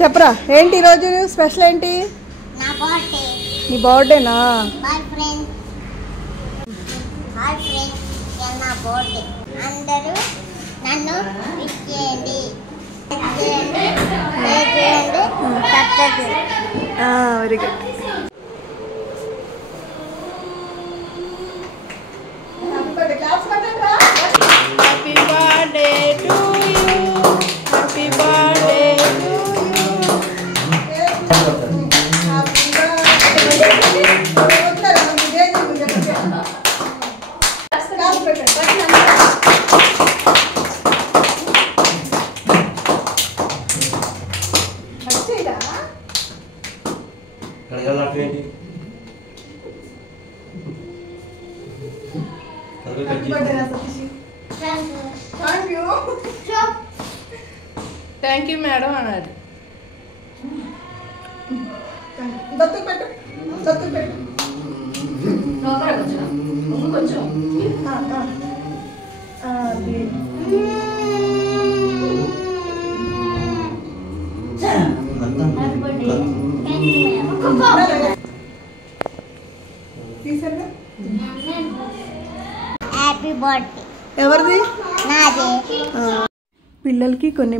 చెప్పరా ఏంటి ఈరోజు స్పెషల్ ఏంటి? నా బర్త్డే. నీ బర్త్డేనా? Bye friends. హాయ్ ఫ్రెండ్స్, ఇది నా బర్త్డే. అందరూ నన్ను విష్ చేయండి. Very good. Happy birthday to you. Happy birthday to you. Thank you, madam. Anadi. Happy birthday. ఎవరిది? నాదే. పిల్లలకి కొన్ని